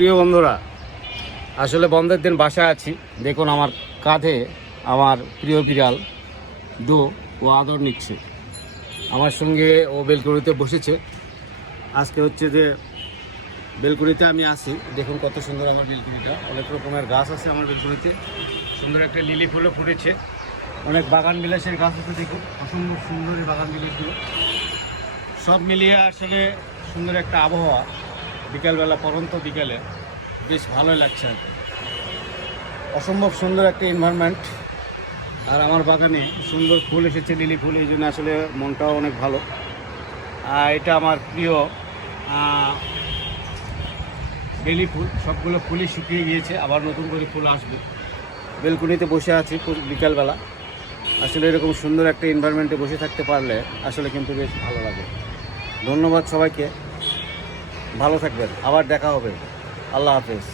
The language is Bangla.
প্রিয় বন্ধুরা, আসলে বন্ধের দিন বাসায় আছি। দেখুন আমার কাঁধে আমার প্রিয় বিড়াল ডো ও আদর নিচ্ছে। আমার সঙ্গে ও বেলকুনিতে বসেছে। আজকে হচ্ছে যে বেলকুনিতে আমি আসি। দেখুন কত সুন্দর আমার বেলকুনিটা, অনেক রকমের গাছ আছে আমার বেলকুনিতে। সুন্দর একটা লিলি ফুলও ফুটেছে, অনেক বাগান বিলাসের গাছ আছে। দেখুন অসম্ভব সুন্দর এই বাগান বিলাসগুলো। সব মিলিয়ে আসলে সুন্দর একটা আবহাওয়া। বিকালবেলা, পরন্ত বিকালে বেশ ভালোই লাগছে আর কি। অসম্ভব সুন্দর একটা এনভায়রনমেন্ট। আর আমার বাগানে সুন্দর ফুল এসেছে, লিলি ফুল, এই জন্য আসলে মনটাও অনেক ভালো। এটা আমার প্রিয় বেলি ফুল। সবগুলো ফুলই শুকিয়ে গিয়েছে, আবার নতুন করে ফুল আসবে। বেলকুনিতে বসে আছি বিকালবেলা। আসলে এরকম সুন্দর একটা এনভায়রনমেন্টে বসে থাকতে পারলে আসলে কিন্তু বেশ ভালো লাগে। ধন্যবাদ সবাইকে, ভালো থাকবেন, আবার দেখা হবে। আল্লাহ হাফেজ।